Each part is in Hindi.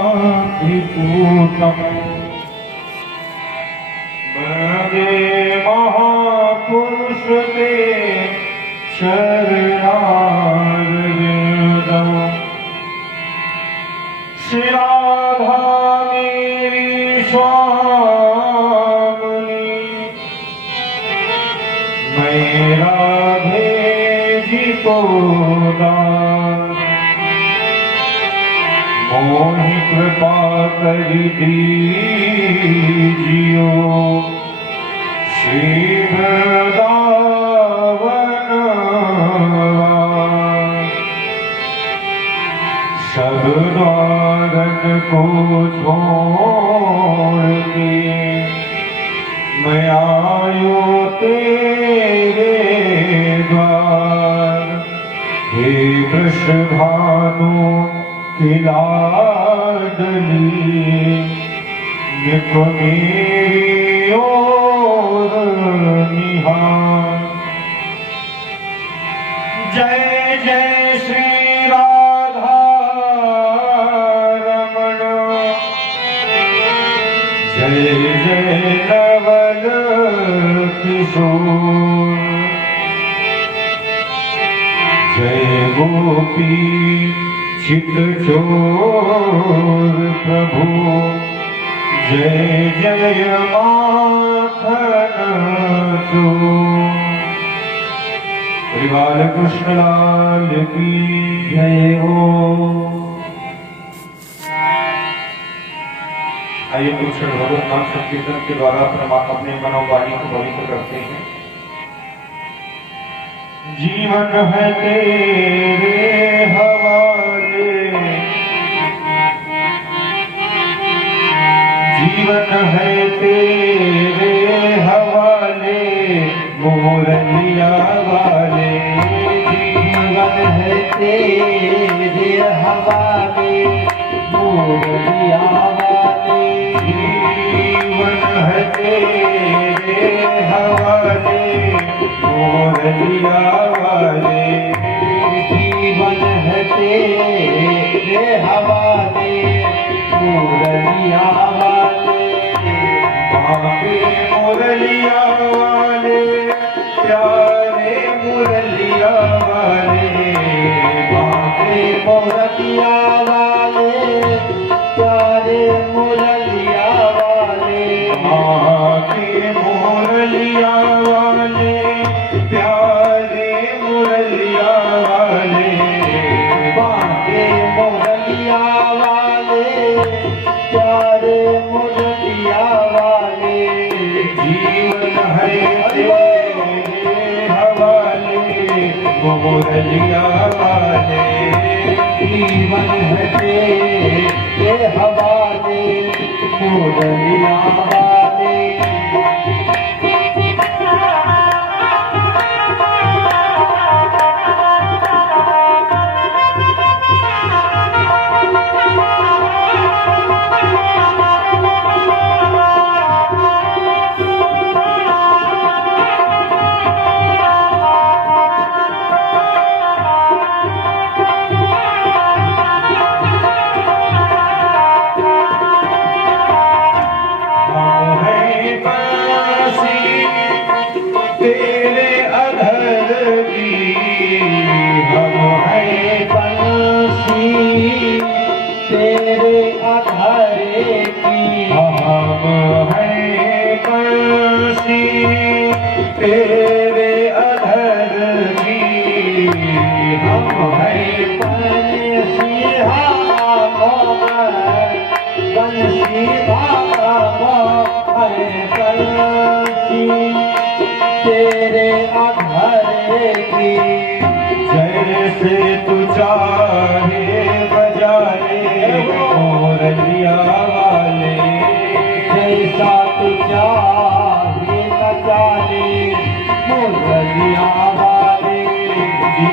त्रिकूटम् वन्दे महापुरुष ते शरणारविन्दम्। श्री राधा मेरी स्वामिनी, मैं राधे जी को दास, मोहि कृपा करि दीजियो। श्री वृंदावन सब नारन को छोड़ के मैं आयो तेरे द्वार। हे वृषभानु की लाडली, निप मेरी ओर निहार। जय जय श्री राधा रमण, जय जय नवल किशोर। जय गोपी चित चोर प्रभु, जय जय माखन चोर। परिवार कृष्ण लाल की जय हो। आइए कुछ भगवत नाम संकीर्तन के द्वारा अपने मनोवाणी को पवित्र करते हैं। जीवन है तेरे हवाले, जीवन है तेरे हवाले, मुरलिया वाले। जीवन है तेरे हवाले, मुरलिया वाले। जीवन है तेरे हवाले, मुरलिया वाले। जीवन है तेरे हवाले, मुरलिया वाले। बाके मुरलिया वाले, प्यारे मुरलिया वाले। बाके मुरलिया वाले, प्यारे मुरलिया वाले। बाके मुरलिया वाले, प्यारे मुरलिया वाले। बाके मुरलिया वाले, प्यारे मुरलिया वाले। जीवन है तेरे हवाले, मुरलिया वाले। जीवन है तेरे हवाले, मुरलिया वाले। तेरे अधर की हम हैं बंसी, तेरे अधर की हम हैं बंसी। तेरे अधर की हम हैं बंसी। हम बंसी बंसी तेरे अधर की। जैसे तू चाहे बजा ले मुरलिया वाले, जैसा तू चाहे बजा ले मुरलिया वाले।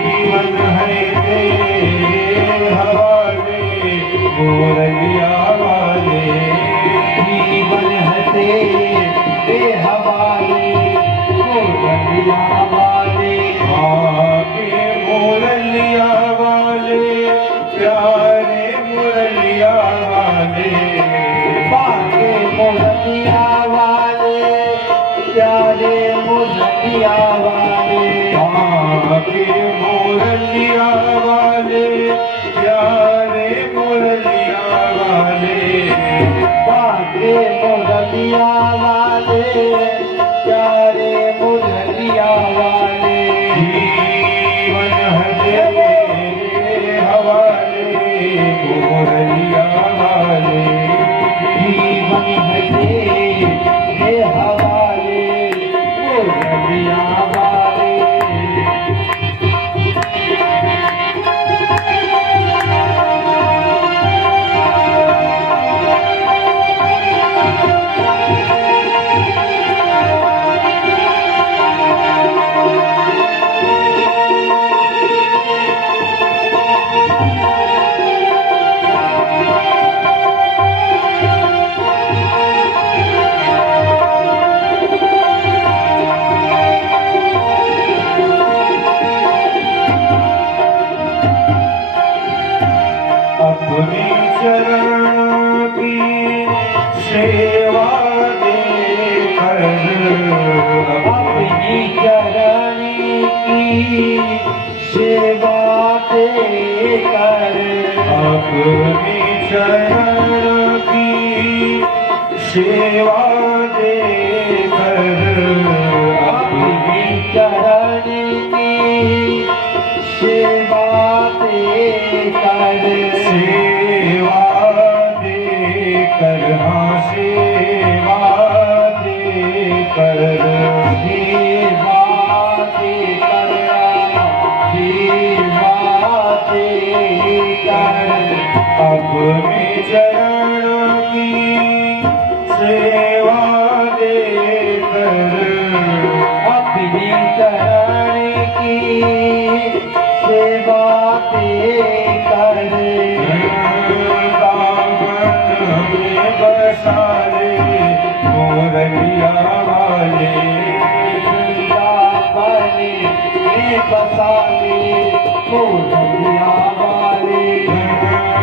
जीवन है तेरे हवाले, मुरलिया वाले। जीवन है तेरे हवाले, मुरलिया वाले। आके मुरलिया वाले, प्यारे मुरलिया वाले। बाके मुरलिया वाले प्यारे मुरलिया वाले बाके मुरलिया वाले प्यारे मुरलिया वाले बाके मुरलिया वाले प्यारे मुरलिया वाले जीवन है तेरे हवाले मुरलिया वाले जीवन है तेरे हवाले मुरलिया वाले अपने चरण की सेवा देकर अपनी चरणी की सेवा देकर अपने चरण की सेवा देकर अपनी चरणी की सेवा देकर सेवा देकर हाँ सेवा देकर सेवा देकर सेवा देकर अपने चरण की सेवा देकर अपनी चरण की सेवा देकर वृंदावन में बसाले मुरलिया वाले वृंदावन में बसाले मुरलिया वाले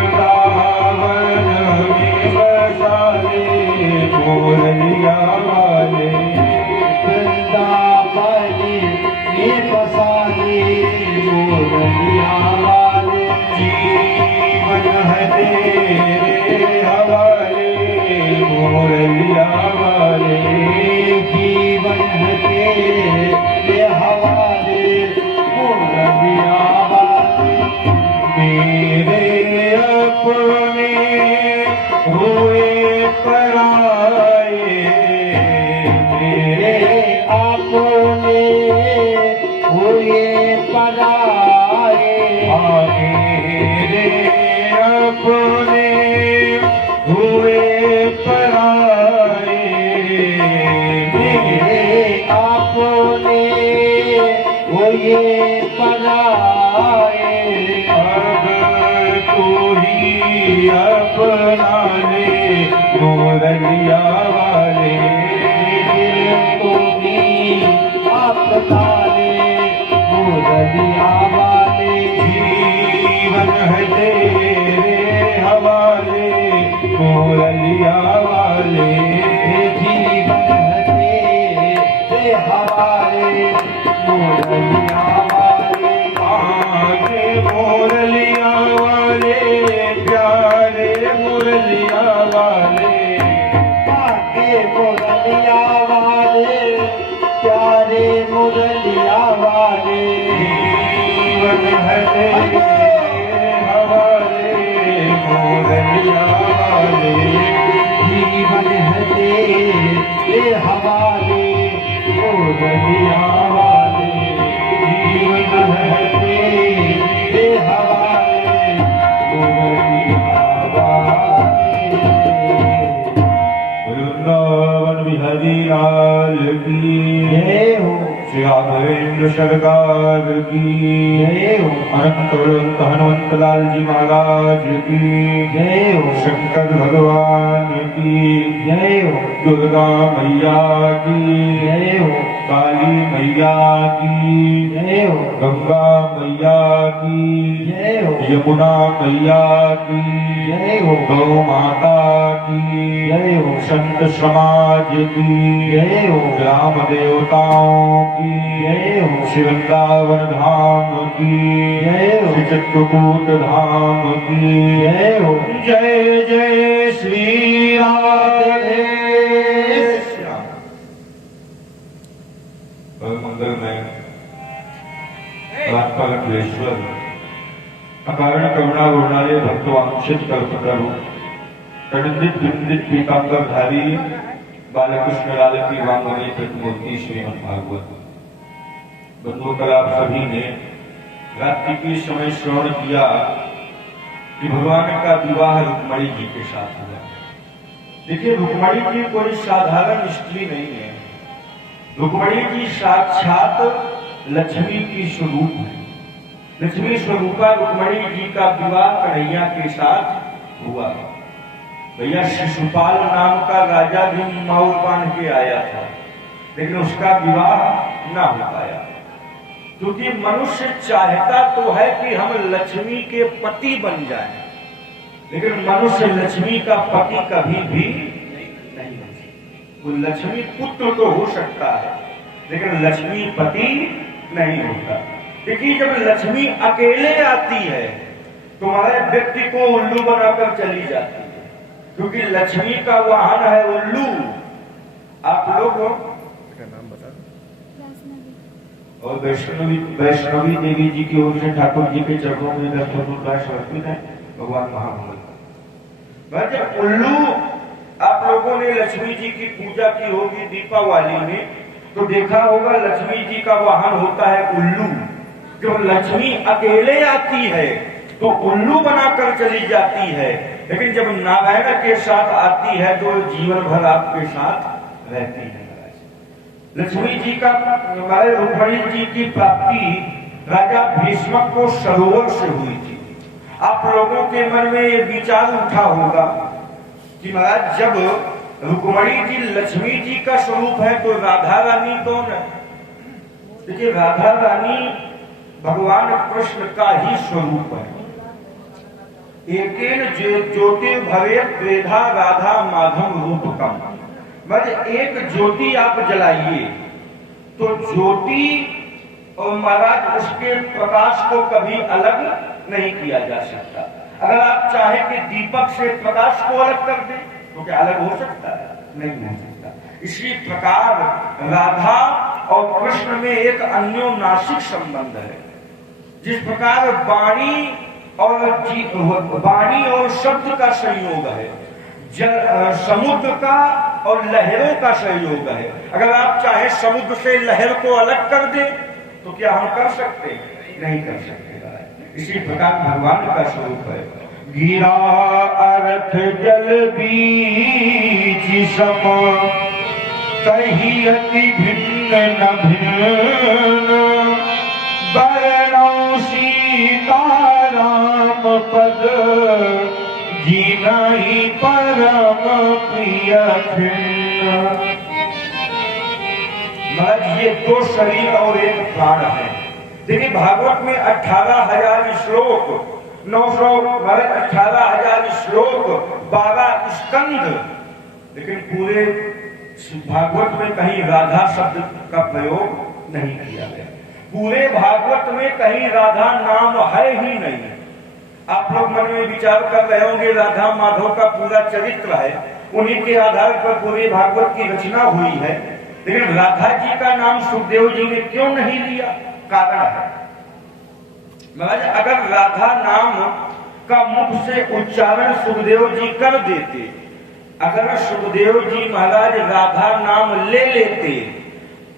वृंदावन में बसाले मुरलिया वाले वृंदावन में बसाले मुरलिया वाले जीवन है तेरे हवाले मुरलिया वाले जीवन है तेरे हवाले मुरलिया वाले मेरे अपने हुए पराए मेरे मेरे अपने हुए पराए मेरे अपने हुए पराए मेरे अपने हुए पराए अब तू ही अपना ले मुरलिया वाले तुम्हें अपना ले मुरलिया वाले जीवन है तेरे हवाले मुरलिया वाले जीवन है तेरे हवाले मुरलिया वाले आगे मुरलिया वाले प्यारे मुरलिया वाले बाके मुरलिया वाले प्यारे मुरलिया वाले जीवन है तेरे हवाले मुरलिया वाले जीवन है तेरे हवाले मुरलिया वाले जीवन है तेरे हवाले मुरलिया वाले वृंदावन बिहारी लाल की जय हो श्री राघवेंद्र सरकार की जय हो अनंत बलवंत हनुमंत लाल जी महाराज की जय हो शंकर भगवान की जय हो दुर्गा मैया की जय हो काली मैया की जय हो गंगा मैया की जय हो यमुना मैया की जय हो गौ माता की जय हो। संत समाज की जय हो। ग्राम देवताओं की जय हो। श्री वृंदावन धाम की जय हो। श्री चित्रकूट धाम की जय हो। जय जय श्री राधे श्याम। मंगल में राजपालेश्वर अकारण करुणा गुणालय भक्तवांछित कल्पतरु तड़ित बिंदित पीतांबरधारी बालकृष्ण लाल की वांगनी प्रतिमूर्ति श्रीमद् भागवत। बंधुओं कल आप सभी ने रात्रि के समय श्रवण किया कि भगवान का विवाह रुक्मणी जी के साथ हुआ। देखिए, रुक्मणी जी कोई साधारण स्त्री नहीं है। रुक्मणी जी साक्षात लक्ष्मी की स्वरूप है। लक्ष्मी स्वरूपा रुक्मणी जी का विवाह कन्हैया के साथ हुआ। भैया शिशुपाल नाम का राजा भी माउल बांध के आया था, लेकिन उसका विवाह ना हो पाया, क्योंकि मनुष्य चाहता तो है कि हम लक्ष्मी के पति बन जाएं, लेकिन मनुष्य लक्ष्मी का पति कभी भी नहीं बन सकता। वो लक्ष्मी पुत्र तो हो सकता है, लेकिन लक्ष्मी पति नहीं होता। देखिए, जब लक्ष्मी अकेले आती है तो हमारे व्यक्ति को उल्लू बनाकर चली जाती है, क्योंकि लक्ष्मी का वाहन है उल्लू। आप लोग नाम बता। और वैष्णवी देवी जी की ओर से ठाकुर जी के चरणों में 10 रुपये समर्पित है भगवान महामंगल। जब उल्लू आप लोगों ने लक्ष्मी जी की पूजा की होगी दीपावली में, तो देखा होगा लक्ष्मी जी का वाहन होता है उल्लू। जब लक्ष्मी अकेले आती है तो उल्लू बनाकर चली जाती है, लेकिन जब नारायण के साथ आती है तो जीवन भर आपके साथ रहती है। लक्ष्मी जी का हमारे रुक्मणी जी की प्राप्ति राजा भीष्मक को सरोवर से हुई थी। आप लोगों के मन में ये विचार उठा होगा कि महाराज, जब रुक्मणी जी लक्ष्मी जी का स्वरूप है तो राधा रानी कौन है? देखिए, राधा रानी भगवान कृष्ण का ही स्वरूप है। एकेन ज्योतिर्भवेत् त्रेधा राधा माधव रूपकम। मतलब एक ज्योति आप जलाइए तो ज्योति और महाराज उसके प्रकाश को कभी अलग नहीं किया जा सकता। अगर आप चाहे कि दीपक से प्रकाश को अलग कर दें तो क्या अलग हो सकता है? नहीं हो सकता। इसी प्रकार राधा और कृष्ण में एक अन्योनासिक संबंध है। जिस प्रकार वाणी और शब्द का संयोग है, समुद्र का और लहरों का संयोग है। अगर आप चाहे समुद्र से लहर को अलग कर दे तो क्या हम कर सकते? नहीं कर सकते। इसी प्रकार भगवान का स्वरूप है। गिरा अर्थ जल बीच सम कही अति भिन्न न भिन्न वर्णो सीताराम पद जीना ही परम प्रिय खिन्न। ये 2 शरीर और 1 प्राण है। देखिए, भागवत में 18,000 श्लोक, 18,000 श्लोक, 12 स्कंद, लेकिन पूरे भागवत में कहीं राधा शब्द का प्रयोग नहीं किया गया। पूरे भागवत में कहीं राधा नाम है ही नहीं। आप लोग मन में विचार कर रहे होंगे राधा माधव का पूरा चरित्र है, उन्हीं के आधार पर पूरे भागवत की रचना हुई है, लेकिन राधा जी का नाम सुखदेव जी ने क्यों नहीं लिया? कारण है महाराज, अगर राधा नाम का मुख से उच्चारण सुखदेव जी कर देते, अगर सुखदेव जी महाराज राधा नाम ले लेते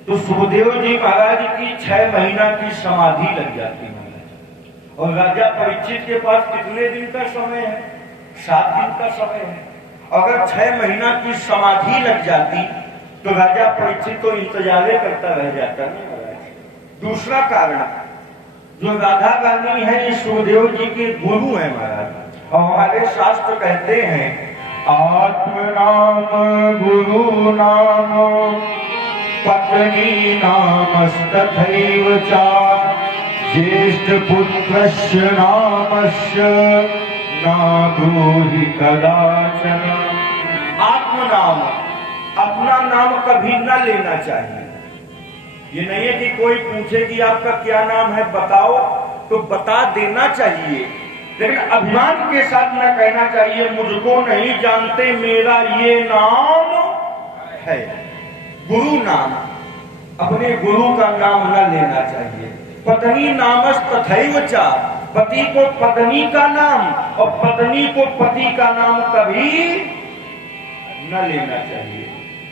तो सुखदेव जी महाराज की 6 महीना की समाधि लग जाती महाराज। और राजा परीक्षित के पास कितने दिन का समय है? 7 दिन का समय है। अगर 6 महीना की समाधि लग जाती तो राजा परीक्षित तो इंतजार करता रह जाता नहीं महाराज। दूसरा कारण, जो राधा रानी है ये सुखदेव जी के गुरु है महाराज। और हमारे शास्त्र कहते हैं आत्म नाम गुरु नाम पत्नी नामस्तथैव च ज्येष्ठ पुत्रस्य नामस्य न ब्रूहि कदाचन। नाम, अपना नाम कभी न लेना चाहिए। ये नहीं है कि कोई पूछे कि आपका क्या नाम है बताओ, तो बता देना चाहिए, लेकिन अभिमान के साथ न कहना चाहिए मुझको नहीं जानते मेरा ये नाम है। गुरु नाम, अपने गुरु का नाम न लेना चाहिए। पत्नी नामस तथैव च, पति को पत्नी का नाम और पत्नी को पति का नाम कभी न लेना चाहिए।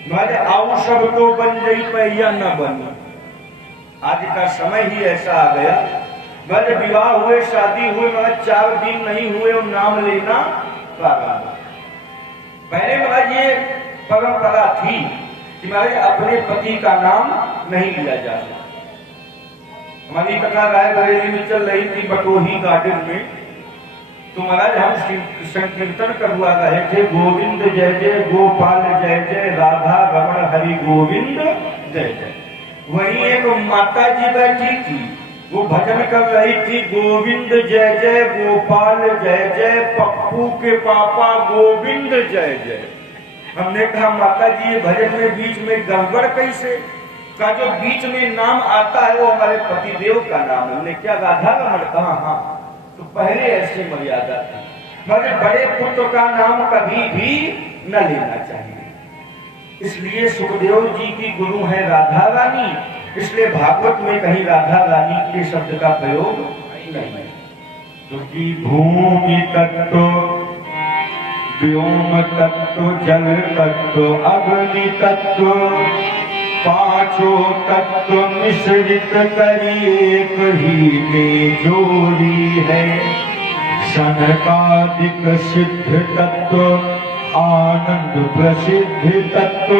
मगर आओ सब तो बन गई पैया न बनी। आज का समय ही ऐसा आ गया, मगर विवाह हुए शादी हुए मगर 4 दिन नहीं हुए और नाम लेना पागल। पहले मगर ये परंपरा थी कि मगर अपने पति का नाम नहीं लिया जा सकता। हमारी कथा रायबरेली में चल रही थी बटोही गार्डन में, तो महाराज हम संकीर्तन करवा रहे थे, गोविंद जय जय गोपाल जय जय राधा रमण हरि गोविंद जय जय। वहीं एक माता जी बैठी थी, वो भजन कर रही थी, गोविंद जय जय गोपाल जय जय पप्पू के पापा गोविंद जय जय। हमने कहा माता जी ये भजन में बीच में गड़बड़ कैसे? का जो बीच में नाम आता है वो हमारे पतिदेव का नाम है। हमने क्या राधा रमण कहा? हाँ, तो पहले ऐसे मर्यादा थी, मगर बड़े पुत्र का नाम कभी भी न लेना चाहिए। इसलिए सुखदेव जी की गुरु है राधा रानी, इसलिए भागवत में कहीं राधा रानी के शब्द का प्रयोग नहीं है। क्योंकि भूमि तत्व, व्योम तत्व, जल तत्व, अग्नि तत्व, पांचों तत्व मिश्रित करी एक ही में जोड़ी है। सनकादिक सिद्ध तत्व, आनंद प्रसिद्ध तत्व,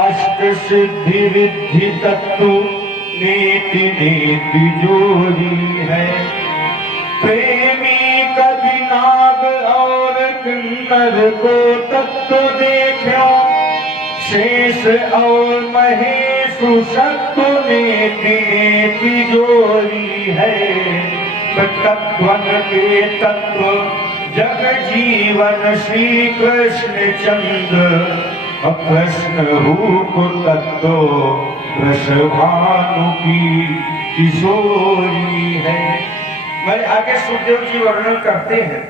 अष्ट सिद्धि रिद्धि तत्व, नेति नेति जोड़ी है। प्रेमी कभी नाग और किन्नर को तत्व देखो, शेष और महेश शक्ति नेति नेति जोड़ी है। तत्वन के तत्व जग जीवन श्री कृष्ण चंद्र, कृष्ण रूप तत्व वृषभानु की किशोरी है। मैं आगे सुखदेव जी वर्णन करते हैं,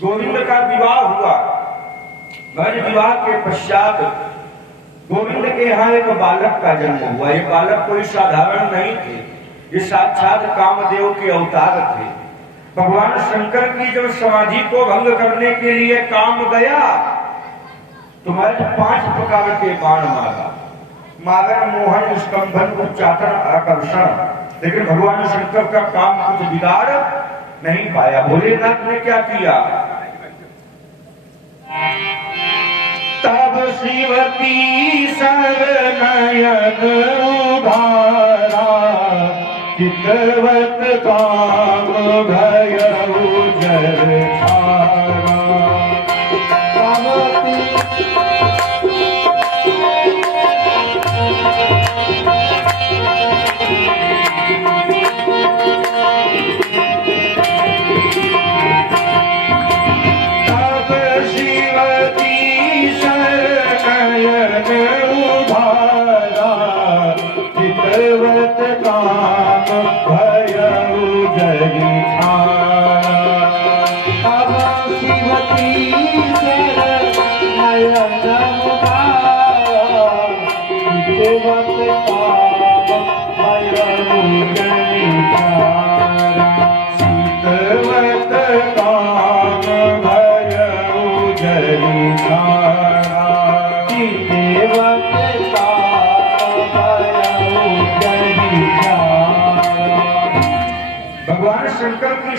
गोविंद का विवाह हुआ। विवाह के पश्चात गोविंद के यहाँ एक बालक का जन्म हुआ। ये बालक कोई साधारण नहीं थे, ये साक्षात कामदेव के अवतार थे। भगवान शंकर की जब समाधि को भंग करने के लिए काम गया, तुम्हारे 5 प्रकार के बाण मारा, मारण, मोहन, स्कंभन, उच्चाटन, आकर्षण। लेकिन भगवान शंकर का काम कुछ बिगाड़ नहीं पाया। भोलेनाथ ने क्या किया? तब शिवती सरनयन उधारा, चितवत काम भयउ जर छारा।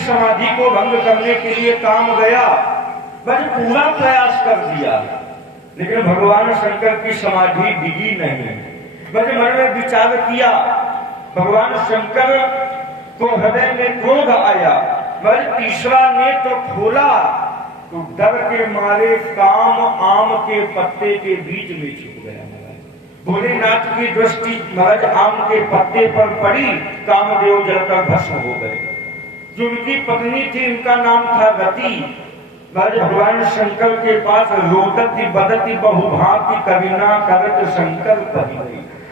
समाधि को भंग करने के लिए काम गया, बस पूरा प्रयास कर दिया, लेकिन भगवान शंकर की समाधि डिगी नहीं। बस मन में विचार किया, भगवान शंकर को हृदय में क्रोध आया, बस तीसरा नेत्र खोला तो डर के मारे काम आम के पत्ते के बीच में छुप गया। भोलेनाथ की दृष्टि महाराज आम के पत्ते पर पड़ी, कामदेव जलकर भस्म हो गए। जो उनकी पत्नी थी उनका नाम था रति, भगवान शंकर के पास रोदती बदती बहुभांति कविना करत शंकर पही।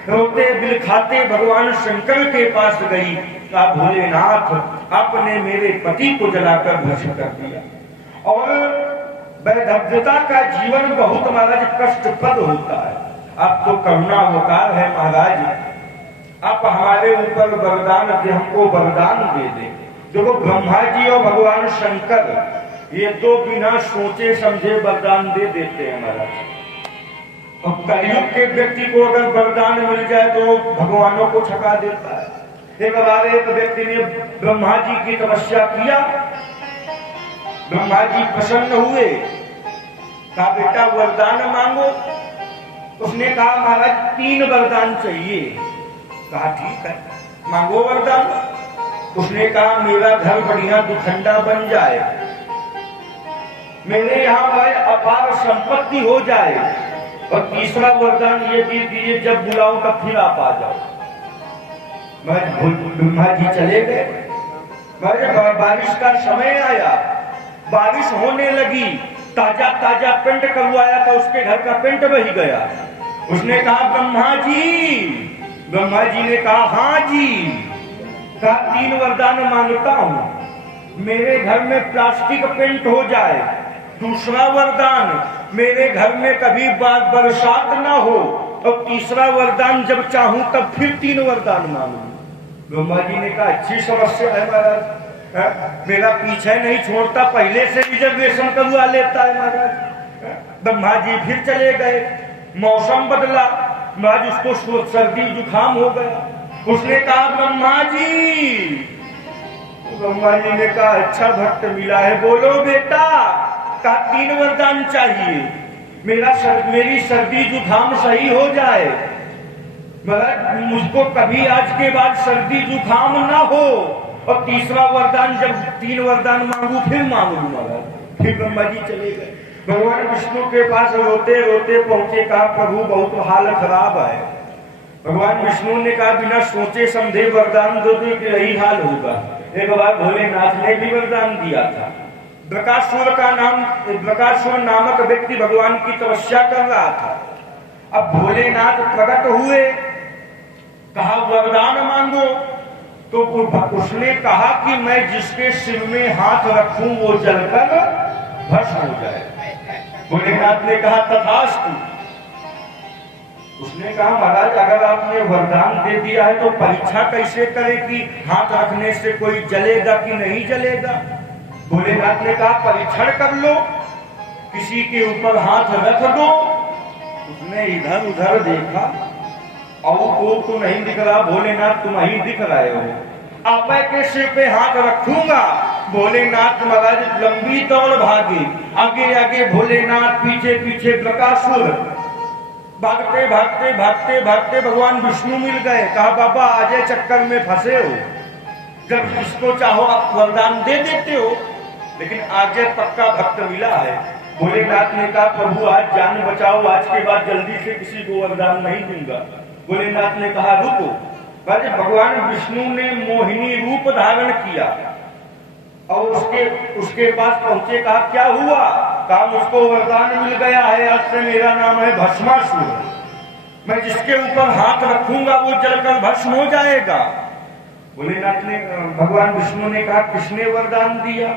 रोते बिलखाते भगवान शंकर के पास गई, कहा भोलेनाथ आपने मेरे पति को जलाकर भस्म कर दिया और वैधव्यता का जीवन बहुत महाराज कष्टप्रद होता है। आप तो करुणा अवतार है महाराज, आप हमारे ऊपर वरदान दे, हमको वरदान दे दे। देखो ब्रह्मा जी और भगवान शंकर ये तो बिना सोचे समझे वरदान दे देते हैं महाराज। और कलयुग के व्यक्ति को अगर वरदान मिल जाए तो भगवानों को छका देता है। एक बार एक व्यक्ति ने ब्रह्मा जी की तपस्या किया, ब्रह्मा जी प्रसन्न हुए, कहा बेटा वरदान मांगो। उसने कहा महाराज 3 वरदान चाहिए। कहा ठीक है मांगो वरदान। उसने कहा मेरा घर बढ़िया दुखंडा बन जाए, मेरे यहाँ भाई अपार संपत्ति हो जाए, और तीसरा वरदान ये दीजिए जब बुलाओ तब फिर आप आ जाओ। ब्रह्मा जी चले गए। बारिश का समय आया, बारिश होने लगी, ताजा ताजा पेंट करवाया था, उसके घर का पेंट बही गया। उसने कहा ब्रह्मा जी ने कहा हाँ जी। कहा 3 वरदान मांगता हूं, मेरे घर में प्लास्टिक पेंट हो जाए। दूसरा वरदान मेरे घर में कभी बरसात ना हो, और तीसरा वरदान जब चाहूं तब फिर 3 वरदान मांगू। ब्रह्मा जी ने कहा अच्छी समस्या है महाराज, मेरा पीछे नहीं छोड़ता, पहले से रिजर्वेशन करवा लेता है महाराज। ब्रह्मा जी फिर चले गए, मौसम बदला, महाराज उसको सर्दी जुकाम हो गया। उसने कहा ब्रह्मा जी ने कहा अच्छा भक्त मिला है, बोलो बेटा। कहा 3 वरदान चाहिए, मेरी सर्दी जुकाम सही हो जाए, महाराज मुझको कभी आज के बाद सर्दी जुकाम ना हो, और तीसरा वरदान जब 3 वरदान मांगू फिर मांगू महाराज। फिर ब्रह्मा जी चले गए, भगवान विष्णु के पास रोते रोते पहुंचे। कहा प्रभु बहुत हाल खराब है। भगवान विष्णु ने कहा बिना सोचे समझे वरदान दो तो यही हाल होगा। एक बार भोलेनाथ ने भी वरदान दिया था। बकासुर नामक व्यक्ति भगवान की तपस्या कर रहा था। अब भोलेनाथ प्रकट हुए, कहा वरदान मांगो। तो उसने कहा कि मैं जिसके सिर में हाथ रखूं वो जलकर भस्म हो जाए। भोलेनाथ ने कहा तथास्तु। उसने कहा महाराज अगर आपने वरदान दे दिया है तो परीक्षा कैसे करें कि हाथ रखने से कोई जलेगा कि नहीं जलेगा। भोलेनाथ ने कहा परीक्षण कर लो, किसी के ऊपर हाथ रख दो। उसने इधर उधर देखा और वो तो नहीं दिख रहा, भोलेनाथ तुम ही दिख रहे हो। आप के सिर पे हाथ रखूंगा। भोलेनाथ महाराज लंबी दौड़ भागे, आगे आगे भोलेनाथ, पीछे पीछे बकासुर। भागते भागते भागते भागते भगवान विष्णु मिल गए। कहा बाबा आजे चक्कर में फंसे हो, जब इसको चाहो आप वरदान दे देते हो, लेकिन आगे पक्का भक्त मिला है। भोलेनाथ ने कहा प्रभु आज जान बचाओ, आज के बाद जल्दी से किसी को वरदान नहीं दूंगा। भोलेनाथ ने कहा रुको। भगवान विष्णु ने मोहिनी रूप धारण किया और उसके पास पहुंचे। कहा क्या हुआ। कहा मुझको वरदान मिल गया है, आज से मेरा नाम है भस्मासुर, मैं जिसके ऊपर हाथ रखूंगा वो जलकर भस्म हो जाएगा। भोलेनाथ ने भगवान विष्णु ने कहा किसने वरदान दिया।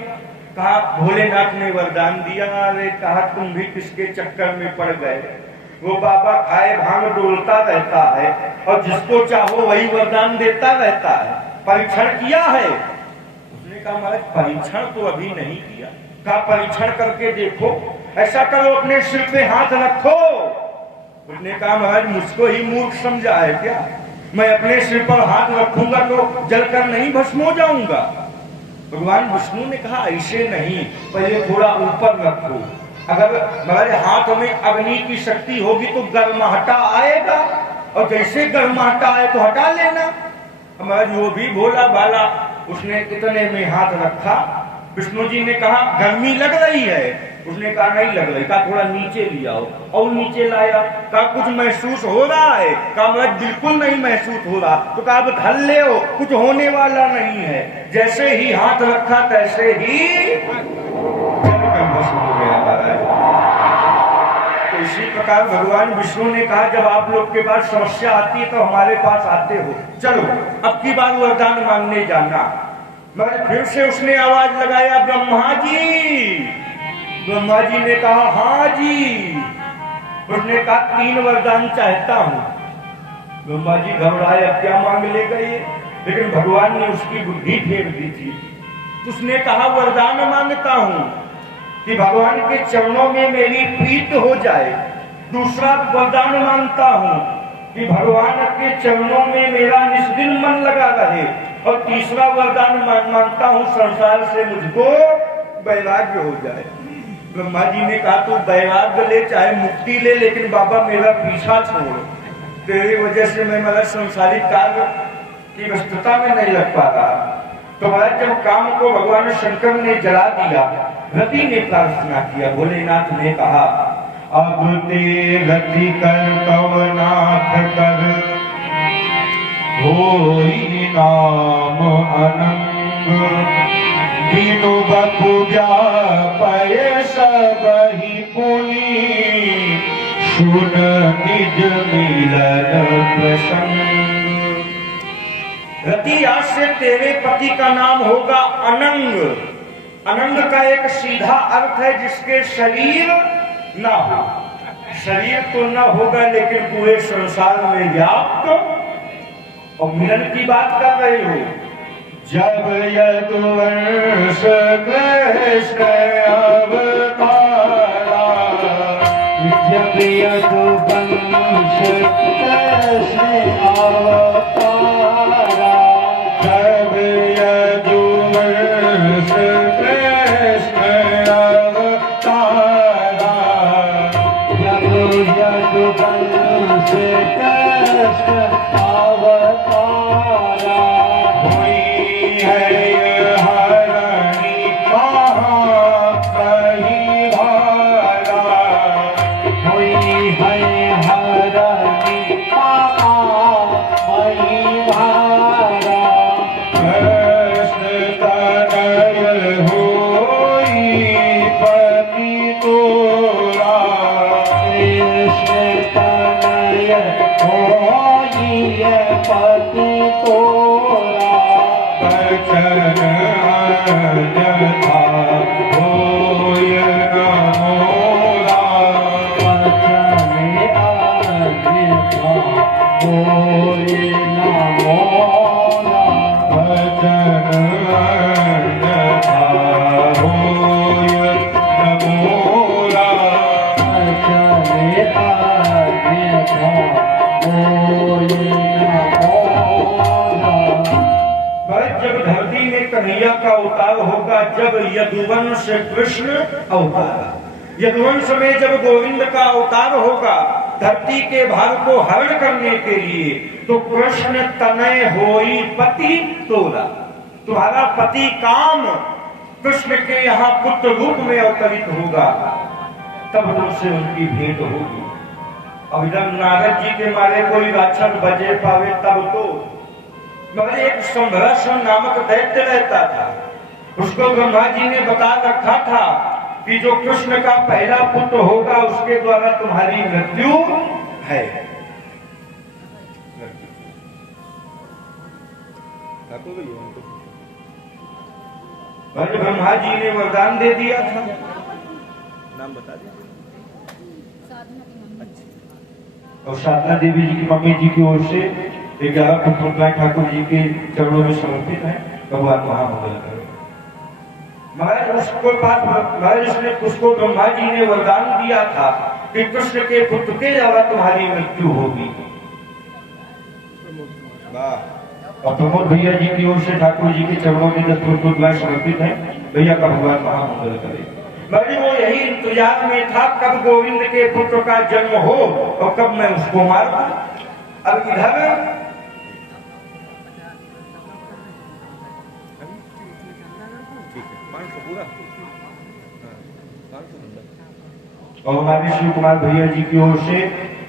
कहा भोलेनाथ ने वरदान दिया। अरे कहा तुम भी किसके चक्कर में पड़ गए, वो बाबा खाए भांग डोलता रहता है और जिसको चाहो वही वरदान देता रहता है, परीक्षण किया है। उसने कहा महाराज परीक्षण तो अभी नहीं किया। कहा परीक्षण करके देखो, ऐसा करो अपने सिर पे हाथ रखो। उसने कहा महाराज मुझको ही मूर्ख समझा है क्या, मैं अपने सिर पर हाथ रखूंगा तो जलकर नहीं भस्म हो जाऊंगा। भगवान विष्णु ने कहा ऐसे नहीं, पहले थोड़ा ऊपर रखो। अगर हमारे हाथ में अग्नि की शक्ति होगी तो गर्माहटा आएगा, और जैसे गर्माहटा आए तो हटा लेना। हमारा वो भी भोला भाला, उसने इतने में हाथ रखा। विष्णु जी ने कहा गर्मी लग रही है। उसने कहा नहीं लग रही। कहा थोड़ा नीचे लिया हो, और नीचे लाया। कहा कुछ महसूस हो रहा है। कहा मैं बिल्कुल नहीं महसूस हो रहा। तो कहा अब धर ले हो, कुछ होने वाला नहीं है। जैसे ही हाथ रखा तैसे ही इसी प्रकार भगवान विष्णु ने कहा जब आप लोग के पास समस्या आती है तो हमारे पास आते हो, चलो अब की बार वरदान मांगने जाना। मगर फिर से उसने आवाज लगाया, ब्रह्मा जी। ब्रह्मा जी ने कहा हाँ जी। उसने कहा 3 वरदान चाहता हूं। ब्रह्मा जी घबराए, अब क्या मांग ले गए, लेकिन भगवान ने उसकी बुद्धि फेर दी थी। उसने कहा वरदान मांगता हूं कि भगवान के चरणों में मेरी प्रीत हो जाए। दूसरा वरदान मांगता हूं कि भगवान के चरणों में मेरा निष्दिन मन लगा रहे। और तीसरा वरदान मांगता हूं संसार से मुझको वैराग्य हो जाए। ब्रह्मा जी ने कहा तू वैराग्य ले चाहे मुक्ति ले, लेकिन बाबा मेरा पीछा छोड़, तेरी वजह से मैं मेरा संसारिक कार्य की व्यस्तता में नहीं लग पा रहा। तो महाराज जब काम को भगवान शंकर ने जला दिया, रति ने प्रार्थना किया, भोलेनाथ ने कहा अब ते रति कर कवनाथ कर होई नाम अनंग दीनु बपु व्यापय सब ही पुनि सुन निज मिलन प्रसंग। रति आज से तेरे पति का नाम होगा अनंग। अनंग का एक सीधा अर्थ है जिसके शरीर ना हो। शरीर तो ना होगा लेकिन पूरे संसार में व्याप्त। और मिलन की बात कर रहे हो, जब यदुवंश कृष्ण अवतारा जब यदुवंश कृष्ण अवतारा जब यदुवंश कृष्ण अवतारा जब यदुवंश कृष्ण अवतारा हुई है हरणी कहाँ कहीं भारा हुई है हरणी मई भारा कृष्ण तनय होई पति तोरा कृष्ण तनय होई पति तोरा बचन अन्यथा होय न मोरा वचन अन्यथा होय न मोरा बचन अन्यथा होय न मोरा वचन अन्यथा होय न मोरा। भाई जब धरती में कन्हैया का अवतार होगा, जब यदुवंश कृष्ण अवतार, यदुवंश में जब गोविंद का अवतार होगा धरती के भार को हरण करने के लिए, तो कृष्ण तनय होई पति तोरा, तुम्हारा पति काम कृष्ण के यहाँ पुत्र रूप में अवतरित होगा, तब तुमसे उनकी भेंट होगी। अब जब नारद जी के मारे कोई राक्षस बजे पावे तब तो, मगर एक संभ्रष्ण नामक दैत्य रहता था, उसको ब्रह्मा जी ने बता रखा था कि जो कृष्ण का पहला पुत्र होगा उसके द्वारा तुम्हारी मृत्यु है। और ब्रह्मा जी ने वरदान दे दिया था, नाम बता दीजिए। और साधना देवी जी की मम्मी जी की ओर से 11 पुत्र ठाकुर जी के चरणों में समर्पित है। भगवान महामंगल करें। महाराज उसको ब्रह्मा जी ने वरदान दिया था कि कृष्ण के पुत्र के द्वारा तुम्हारी मृत्यु होगी। और प्रमोद भैया जी की ओर से ठाकुर जी के चरणों में 10 पुत्र समर्पित है। भैया का भगवान महामंगल करे। मगर वो यही इंतजार में था कब गोविंद के पुत्र का जन्म हो और कब मैं उसको मार दूं। अब इधर और हमारे शिव कुमार भैया जी की ओर से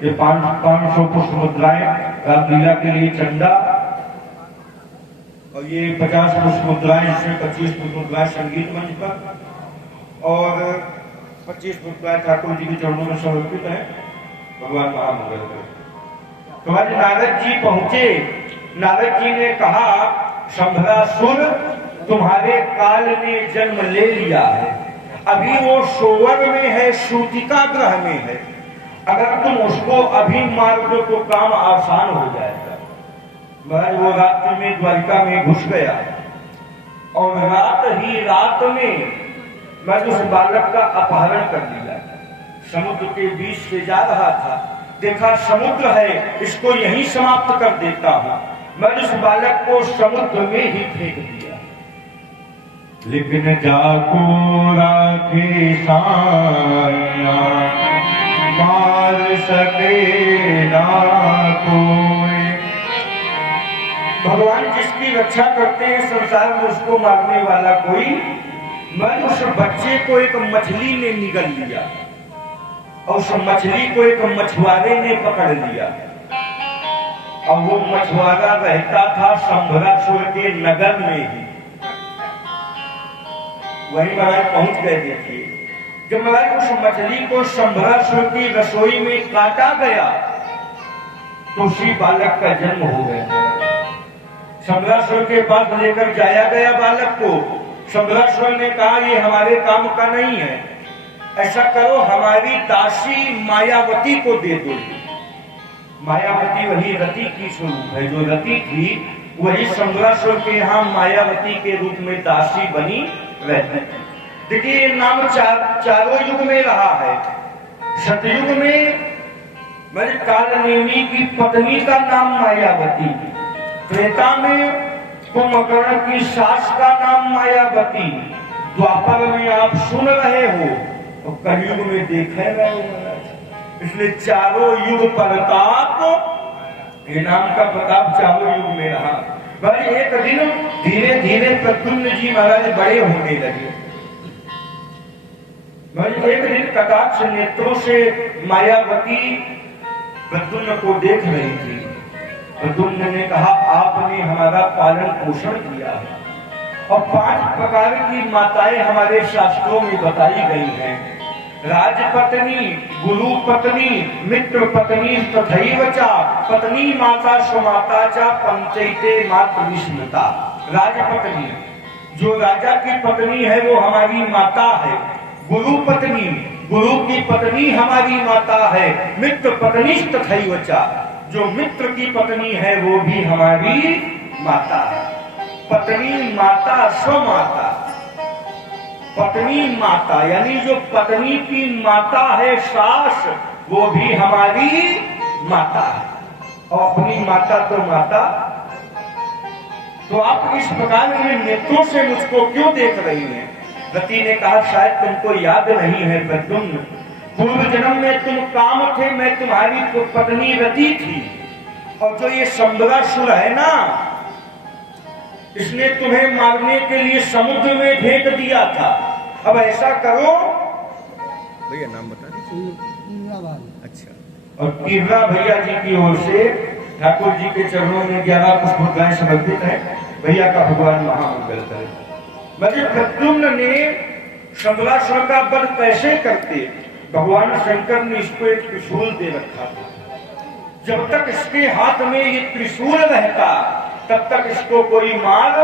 ये 500 पुष्प मुद्राएं रामलीला के लिए चंदा, और ये 50 पुष्प मुद्राएं, इसमें 25 पुष्प मुद्राएं संगीत मंच पर, और 25 फुट का ठाकुर जी के चरणों में समर्पित है। भगवान महामंगल करे। तो आज नारद जी पहुंचे। नारद जी ने कहा, शंभरासुर तुम्हारे काल ने जन्म ले लिया है, अभी वो सोवर में है, सूतिका ग्रह में है, अगर तुम उसको अभी मार दो तो काम आसान हो जाएगा। महाराज वो रात्रि में द्वारिका में घुस गया और रात ही रात में मैं उस बालक का अपहरण कर लिया। समुद्र के बीच से जा रहा था, देखा समुद्र है, इसको यहीं समाप्त कर देता हूं। मैं उस बालक को समुद्र में ही फेंक दिया। लेकिन जाको राखे साया, मार सके ना कोई। भगवान जिसकी रक्षा करते हैं संसार में, उसको मारने वाला कोई। मैं उस बच्चे को एक मछली ने निगल लिया और उस मछली को एक मछुआरे ने पकड़ लिया। और वो मछुआरा रहता था शंभरासुर के नगर में ही। वहीं महाराज पहुंच गए। देखिए, जब महाराज उस मछली को शंभरासुर की रसोई में काटा गया तो उसी बालक का जन्म हो गया। शंभरासुर के पास लेकर जाया गया बालक को। शंभरासुर ने कहा, ये हमारे काम का नहीं है, ऐसा करो हमारी दासी मायावती को दे दो। मायावती वही रति की स्वरूप है, जो रति थी वही शंभरासुर के यहाँ मायावती के रूप में दासी बनी रहती थी। देखिए, ये नाम चारों युग में रहा है। सतयुग में मेरे कालनेमी की पत्नी का नाम मायावती, त्रेता में कुंभकर्ण की सास का नाम मायावती, द्वापर में आप सुन रहे हो और कलयुग में देखे रहे हो। इसलिए चारों युग प्रताप, ये नाम का प्रताप चारों युग में रहा। भाई एक दिन धीरे धीरे प्रद्युम्न जी महाराज बड़े होने लगे। भाई एक दिन कटाक्ष नेत्रों से मायावती प्रद्युम्न को देख रही थी। प्रद्युम्न ने कहा, आपने हमारा पालन पोषण किया है और 5 प्रकार की माताएं हमारे शास्त्रों में बताई गई हैं। राजपत्नी, गुरु पत्नी, मित्र पत्नी तथैव च पत्नी माता स्वमाता च पंचैते मातृस्मृता। राजपत्नी, जो राजा की पत्नी है वो हमारी माता है। गुरु पत्नी, गुरु की पत्नी हमारी माता है। मित्र पत्नी तथैव च, जो मित्र की पत्नी है वो भी हमारी माता है। पत्नी माता स्वमाता, पत्नी माता यानी जो पत्नी की माता है सास, वो भी हमारी माता है और अपनी माता तो माता। तो आप इस प्रकार के नेत्रों से मुझको क्यों देख रही हैं? रति ने कहा, शायद तुमको याद नहीं है प्रद्युम्न, पूर्व जन्म में तुम काम थे, मैं तुम्हारी पत्नी रति थी। और जो ये शंभरासुर है ना, इसने तुम्हें मारने के लिए समुद्र में फेंक दिया था। अब ऐसा करो, भैया नाम बता दीजिए। अच्छा, और किर्रा भैया जी की ओर से ठाकुर जी के चरणों में 11 पुष्प समर्पित है। भैया का भगवान महामंगल करे। मतलब प्रद्युम्न ने शंभरासुर का वध कैसे करते? भगवान शंकर ने इसको एक त्रिशूल दे रखा था। जब तक इसके हाथ में ये त्रिशूल रहता तब तक इसको कोई मार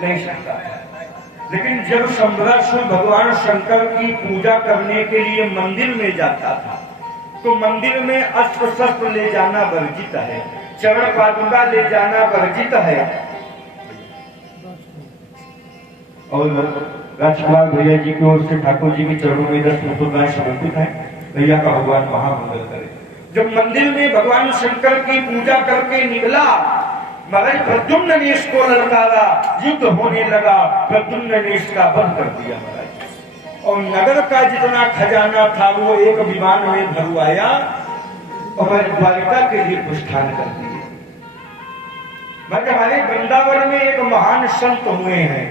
नहीं सकता। लेकिन जब शंभरासुर भगवान शंकर की पूजा करने के लिए मंदिर में जाता था तो मंदिर में अस्त्र शस्त्र ले जाना वर्जित है, चरण पादुका ले जाना वर्जित है। और राजकुमार भैया जी की ओर से ठाकुर जी के चरणों में 10 पुष्प समर्पित है। भैया का भगवान महामंगल करे। जब मंदिर में भगवान शंकर की पूजा करके निकला, महाराज प्रद्युम्न ने इसको ललकारा, युद्ध होने लगा, प्रद्युम्न ने इसका वध कर दिया महाराज। और नगर का जितना खजाना था वो एक विमान में भरवाया और द्वारिका के लिए प्रस्थान कर दिए। हमारे वृंदावन में एक महान संत हुए हैं,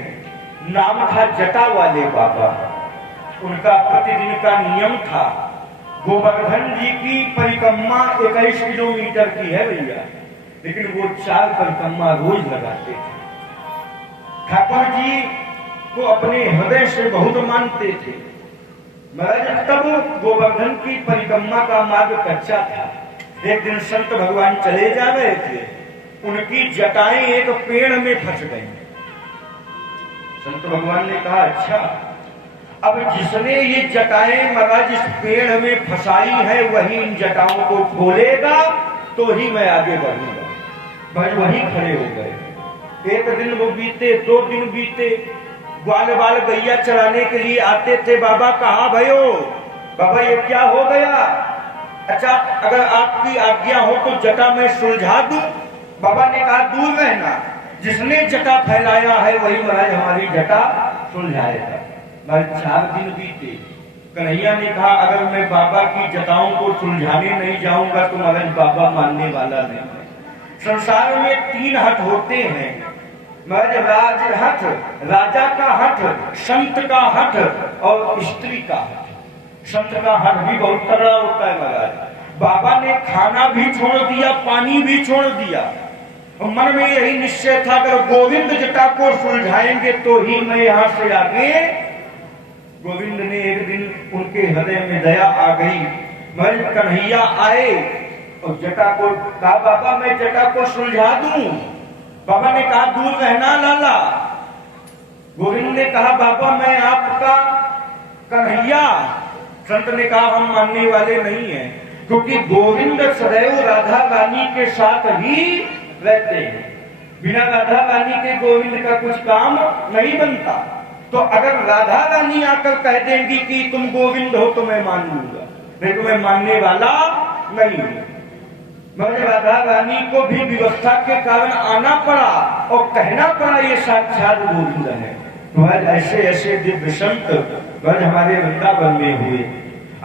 नाम था जटा वाले बाबा। उनका प्रतिदिन का नियम था, गोवर्धन जी की परिक्रमा 21 किलोमीटर की है भैया, लेकिन वो 4 परिक्रमा रोज लगाते थे। ठाकुर जी को अपने हृदय से बहुत मानते थे। महाराज तब गोवर्धन की परिक्रमा का मार्ग कच्चा था। एक दिन संत भगवान चले जा रहे थे, उनकी जटाएं एक पेड़ में फंस गई। संत भगवान ने कहा अच्छा, अब जिसने ये जटाएं महाराज इस पेड़ में फंसाई है वही इन जटाओं को खोलेगा तो ही मैं आगे बढ़ूंगा। भाई वही खड़े हो गए। एक दिन वो बीते, 2 दिन बीते, ग्वाल बाल गैया चराने के लिए आते थे। बाबा कहा भयो, बाबा ये क्या हो गया? अच्छा अगर आपकी आज्ञा हो तो जटा मैं सुलझा दूं। बाबा ने कहा दूर रहना, जिसने जटा फैलाया है वही महाराज हमारी जटा सुलझाएगा। महाराज 4 दिन बीते, कन्हैया ने कहा अगर मैं बाबा की जटाओं को सुलझाने नहीं जाऊंगा तो महाराज बाबा मानने वाला नहीं है। संसार में 3 हट होते हैं महाराज, राज हट, राजा का हट, संत का हट और स्त्री का हट। संत का हट भी बहुत तगड़ा होता है महाराज। बाबा ने खाना भी छोड़ दिया, पानी भी छोड़ दिया। मन में यही निश्चय था अगर गोविंद जटा को सुलझाएंगे तो ही मैं यहां से आगे। गोविंद ने एक दिन उनके हृदय में दया आ गई। महाराज कन्हैया आए और जटा को कहा बाबा मैं जटा को सुलझा दूं। बाबा ने कहा दूर रहना लाला। गोविंद ने कहा बाबा मैं आपका कन्हैया। संत ने कहा हम मानने वाले नहीं हैं, क्योंकि गोविंद सदैव राधा रानी के साथ ही रहते हैं। बिना राधा रानी के गोविंद का कुछ काम नहीं बनता। तो अगर राधा रानी आकर कह देंगी कि तुम गोविंद हो तो मैं मान लूंगा, नहीं तो मैं मानने वाला नहीं हूं। मगर राधा रानी को भी व्यवस्था के कारण आना पड़ा और कहना पड़ा ये साक्षात गोविंद है। महाराज ऐसे ऐसे दिव्य संत महाराज हमारे वृंदावन में हुए।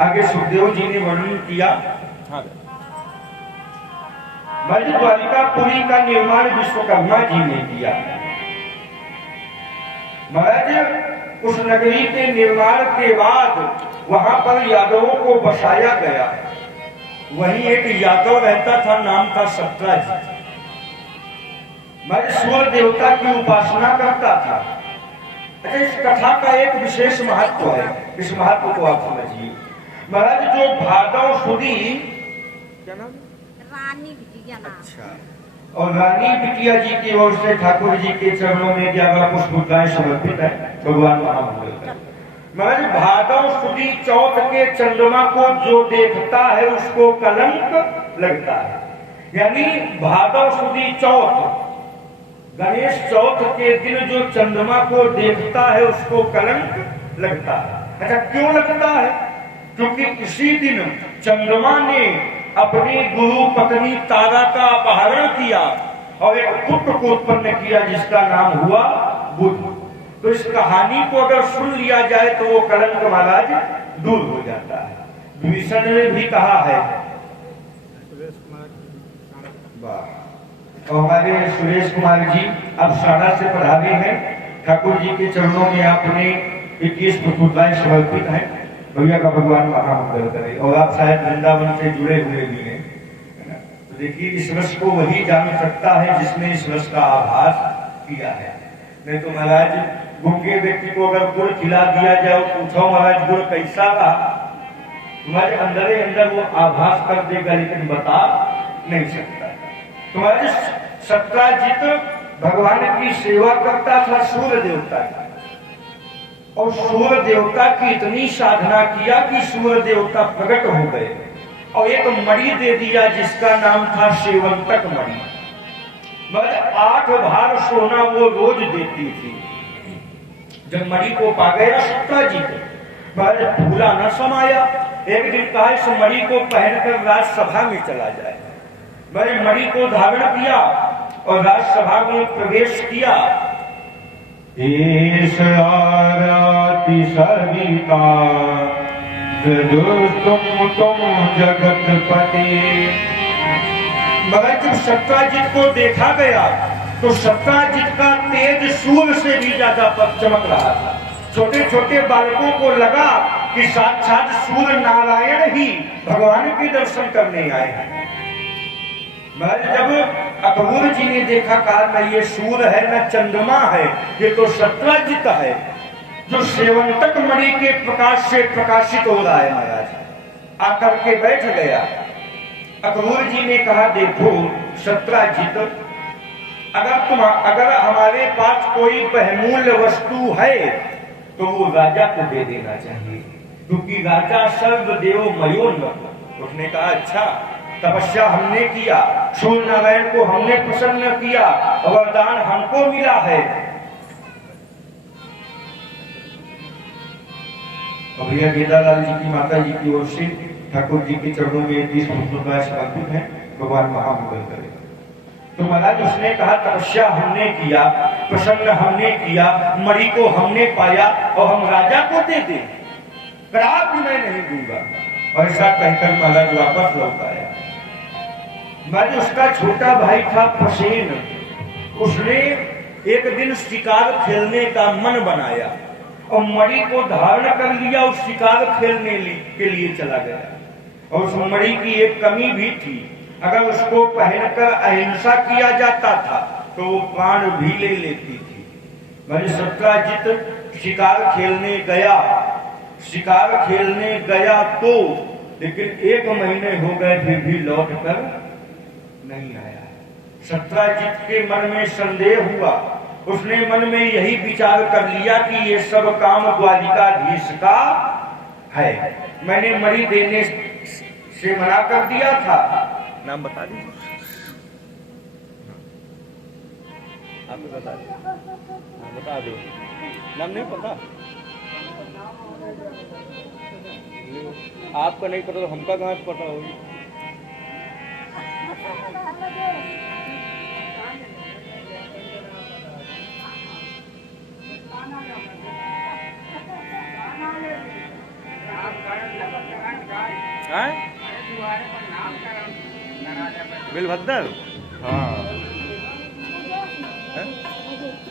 आगे सुखदेव जी ने वर्णन किया। महाराज द्वारिकापुरी का निर्माण विश्वकर्मा जी ने किया। महाराज उस नगरी के निर्माण के बाद वहां पर यादवों को बसाया गया। वहीं एक यादव रहता था, नाम था सत्राजित। महाराज सूर्य देवता की उपासना करता था। अच्छा इस कथा का एक विशेष महत्व है, इस महत्व को आप समझिए। महाराज जो भादव सुदी, क्या नाम? रानी बिटिया नाम। अच्छा, और रानी बिटिया जी की ओर से ठाकुर जी के चरणों में 11 पुष्पांजलि समर्पित है। भगवान महामंगल। महाराज भादव सुदी चौथ के चंद्रमा को जो देखता है उसको कलंक लगता है। यानी भादव सुदी चौथ, गणेश चौथ के दिन जो चंद्रमा को देखता है उसको कलंक लगता है। अच्छा क्यों लगता है? क्योंकि इसी दिन चंद्रमा ने अपनी गुरु पत्नी तारा का अपहरण किया और एक पुत्र को उत्पन्न किया जिसका नाम हुआ बुध। तो इस कहानी को अगर सुन लिया जाए तो वो कलंक महाराज दूर हो जाता है। विभीषण ने भी कहा है। और हमारे सुरेश कुमार जी अब सारा से पधारे हैं। ठाकुर जी के चरणों में आपने 21 पुष्पांजलि समर्पित है। भैया का भगवान महामंगल करे। और आप शायद वृंदावन से जुड़े हुए भी हैं, तो देखिए इस रस को वही जान सकता है जिसने इस रस का आभास किया है। नहीं तो महाराज गूंगे व्यक्ति को अगर गुड़ खिला दिया जाए, पूछो महाराज गुड़ कैसा रहा, तुम्हारे अंदर ही अंदर वो आभास कर देगा लेकिन बता नहीं सकता। तुम्हारे सत्राजित भगवान की सेवा करता था सूर्य देवता की, और सूर्य देवता की इतनी साधना किया कि सूर्य देवता प्रकट हो गए और एक मणि दे दिया जिसका नाम था सेवंतक मणि। मगर 8 भार सोना वो रोज देती थी। जब मणि को पा गया सत्राजित, मगर भूला न समाया। एक दिन कहा इस मणि को पहनकर राजसभा में चला जाए। मैंने मणि को धारण किया और राजसभा में प्रवेश किया। ईश आरती सविता तुम जगतपति। मगर जब सत्राजित को देखा गया तो सत्राजित का तेज सूर्य से भी ज्यादा चमक रहा था। छोटे छोटे बालकों को लगा कि साक्षात सूर्य नारायण ही भगवान के दर्शन करने आए हैं। जब अकबर जी ने देखा, कहा न ये सूर्य है न चंद्रमा है, ये तो सत्राजित है। जो सेवंतक मणि के प्रकाश से प्रकाशित हो रहा है महाराज, आकर के बैठ गया। अक्रूर जी ने कहा, देखो सत्राजित, अगर हमारे पास कोई बहुमूल्य वस्तु है तो वो राजा को दे देना चाहिए, क्योंकि राजा सर्वदेव मयोन्नत। उसने कहा, अच्छा, तपस्या हमने किया, सूर्य नारायण को हमने प्रसन्न किया, वरदान हमको मिला है। भैया गेदालाल जी की माता जी की ओर से ठाकुर जी के चरणों में 20 पुष्प समर्पित है, भगवान महामंगल करे। तो महाराज उसने कहा, तपस्या हमने किया, प्रसन्न हमने किया, मणि को हमने पाया और हम राजा को दे दे, कदापि मैं नहीं दूंगा। और ऐसा कहकर महाराज वापस लौट आया। महाराज उसका छोटा भाई था प्रसेन, उसने एक दिन शिकार खेलने का मन बनाया और मणि को धारण कर लिया, उस शिकार खेलने के लिए चला गया। और उस मणि की एक कमी भी थी, अगर उसको पहनकर अहिंसा किया जाता था तो वो प्राण भी ले लेती थी। भाई सत्राजित शिकार खेलने गया तो, लेकिन 1 महीने हो गए फिर भी लौट कर नहीं आया। सत्राजित के मन में संदेह हुआ, उसने मन में यही विचार कर लिया कि ये सब काम द्वारिकाधीश का है, मैंने मणि देने से मना कर दिया था। नाम बता दीजिए, आप बता दो, बता दो, नाम नहीं पता आपका, नहीं पता तो हमका कहाँ से पता होगी। बिलभद्र, हाँ।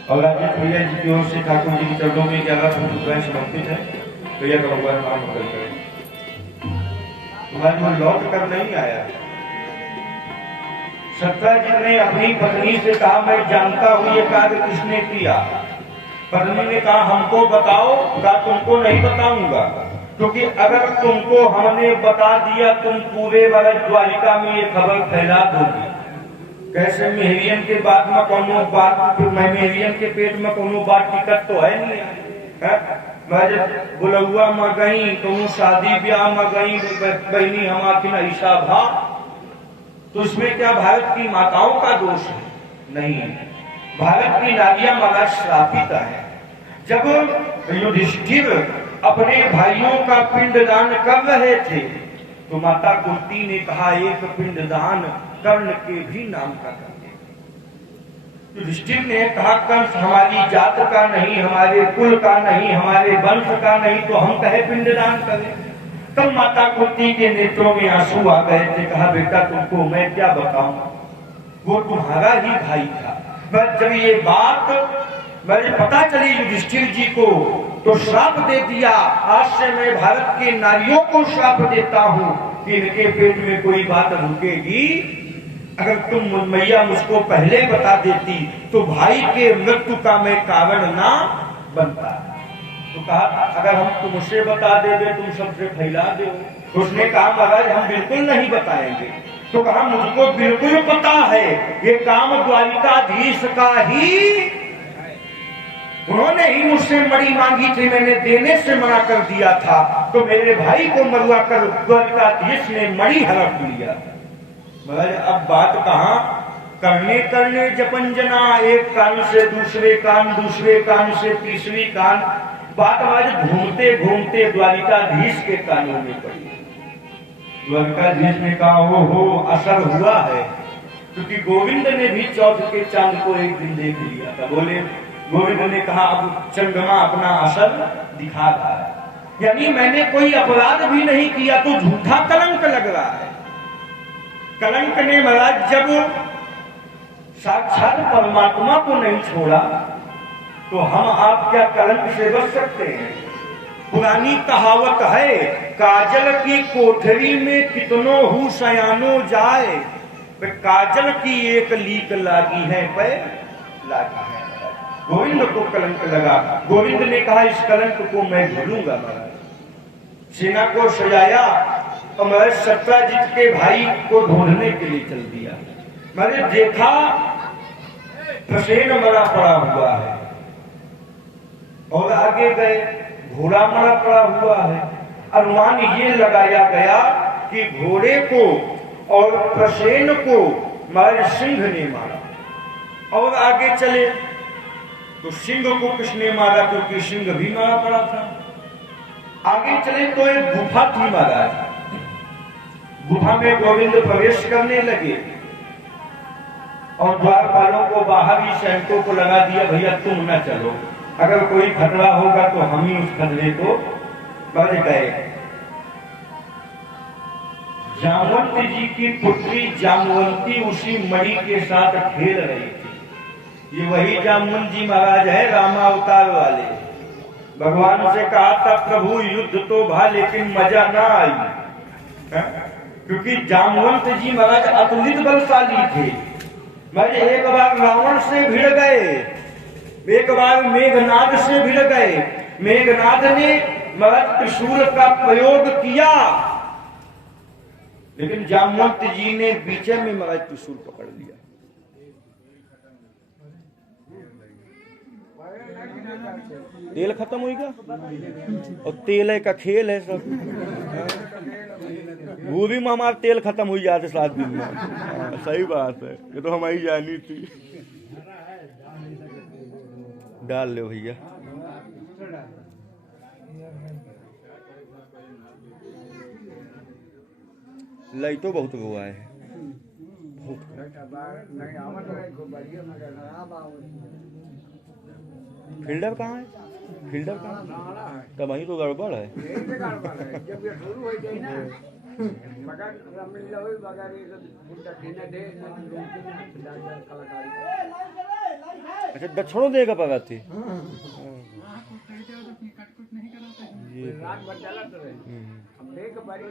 और राजेश भैया जी की ओर से ठाकुर जी के चरणों में 11 पुष्प समर्पित है। भैया का भगवान नाम मंगल करे। तुम्हारे वो लौट कर नहीं आया। सत्राजित ने अपनी पत्नी से कहा, मैं जानता हूं ये कार्य किसने किया। पत्नी ने कहा, हमको बताओ। कहा, तुमको नहीं बताऊंगा, क्योंकि अगर तुमको हमने बता दिया तुम पूरे द्वारिका में ये खबर फैला दोगी। कैसे मेहरियन के बाद में कोनो बात, मेहरियन के पेट में कोनो बात टिकट तो है नहीं है। बुलौआ में गई, कोनो शादी ब्याह में गई, बहनी हमारी ऐसा भा, तो इसमें क्या भारत की माताओं का दोष है? नहीं, भारत की नारियां महाराज श्रापित है। जब युधिष्ठिर अपने भाइयों का पिंडदान कर रहे थे तो माता कुंती ने कहा, एक पिंडदान कर्ण के भी नाम का कर दे। युधिष्ठिर ने कहा, कंस हमारी जात का नहीं, हमारे कुल का नहीं, हमारे वंश का नहीं, तो हम कहे पिंडदान करें। तब माता कुंती के नेत्रों में आंसू आ गए थे। कहा, बेटा तुमको मैं क्या बताऊं, वो तुम्हारा ही भाई था। बस जब ये बात मुझे पता चली युधिष्ठिर जी को, तो श्राप दे दिया। आज से मैं भारत के नारियों को श्राप देता हूं कि इनके पेट में कोई बात रुकेगी। अगर तुम मैया मुझको पहले बता देती तो भाई के मृत्यु का मैं कारण ना बनता। तो कहा, अगर हम तुमसे बता देंगे तुम सबसे फैला दो। उसने कहा, महाराज हम बिल्कुल नहीं बताएंगे। तो कहा, मुझको बिल्कुल पता है ये काम द्वारिकाधीश का ही, उन्होंने ही मुझसे मणि मांगी थी, मैंने देने से मना कर दिया था, तो मेरे भाई को मरवा कर द्वारिकाधीश ने मणि हड़प लिया। महाराज अब बात कहाँ, करने जपंजना, एक कान से दूसरे कान, दूसरे कान से तीसरी कान, बात आज घूमते घूमते द्वारिकाधीश के कानों में पड़ी। द्वारिकाधीश ने कहा, हो असर हुआ है, क्योंकि गोविंद ने भी चौथ के चांद को एक दिन देख लिया था। बोले, गोविंद ने कहा, अब चंद्रमा अपना असर दिखा रहा है, यानी मैंने कोई अपराध भी नहीं किया तो झूठा कलंक लग रहा है। कलंक ने महाराज जब साक्षात परमात्मा को नहीं छोड़ा तो हम आप क्या कलंक से बच सकते हैं? पुरानी कहावत है, काजल की कोठरी में कितनों हूँ सयानो जाए, काजल की एक लीक लागी है पे लागी है। गोविंद को कलंक लगा। गोविंद ने कहा इस कलंक को मैं भूलूंगा महाराज। सेना को सजाया और महाराज सत्राजित के भाई को ढूंढने के लिए चल दिया। मैंने देखा प्रसेन मरा पड़ा हुआ है और आगे गए घोड़ा मरा पड़ा हुआ है। अनुमान ये लगाया गया कि घोड़े को और प्रसेन को मारे सिंह ने मारा। और आगे चले तो सिंह को किसने मारा, क्योंकि सिंह भी मारा पड़ा था। आगे चले तो एक गुफा थी महाराज। गुफा में गोविंद प्रवेश करने लगे और द्वारपालों को बाहर ही सैनिकों को लगा दिया, भैया तुम न चलो, अगर कोई खतरा होगा तो हम ही उस खतरे को बढ़ गए। जामवंत जी की पुत्री जामवंती उसी मणि के साथ खेल रही थी। ये वही जामवंत जी महाराज है रामावतार वाले। भगवान से कहा था प्रभु युद्ध तो भा लेकिन मजा ना आई, क्योंकि जामवंत जी महाराज अतुलित बलशाली थे। महाराज एक बार रावण से भिड़ गए, एक बार मेघनाद से भिड़ गए। मेघनाद ने महाराज त्रिशूल का प्रयोग किया, लेकिन जामवंत जी ने बीच में महाराज त्रिशूल पकड़ लिया। तेल खत्म होगा और तेल का खेल है सब। भूरी में हमारा तेल खत्म हो जाते 7 दिन में। सही बात है, ये तो हमारी जानी थी। डाल ले भैया। लाइटो बहुत हुआ है। फील्डर कहाँ है? फील्डर कहाँ है? तब वहीं तो गड़बड़ है। जब ये शुरू हो जाए ना मगर मिल लो मगर ये बुड्ढा खेना दे कलाकारी। अच्छा दक्षिणों देगा पगा थी। ये रात भर चला तो अब देख बारी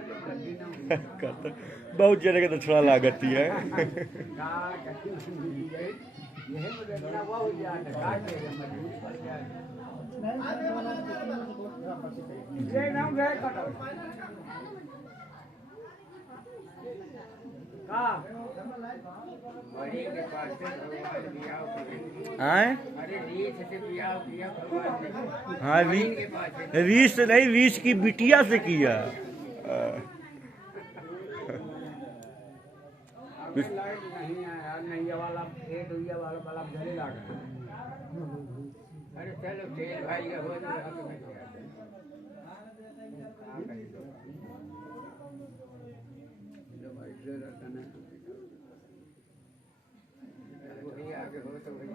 बहुत जगह के दक्षिणा लागत ही है। यही मुझे बड़ा हुआ हो जाता काट के मजबूत पड़ गया। ये नाम गए कटो का बड़ी के पास से भगवान बियाह किया। हैं? अरे रीछ से बियाह किया भगवान ने। हाँ रीछ नहीं, रीछ की बिटिया से किया। लाइट नहीं आया, नहीं वाला एक दुनिया वाला बल्ब जले लगा। अरे चलो तेल भाई का हो जाए तो मैं भाई से रहता ना वही आगे हो तो भाई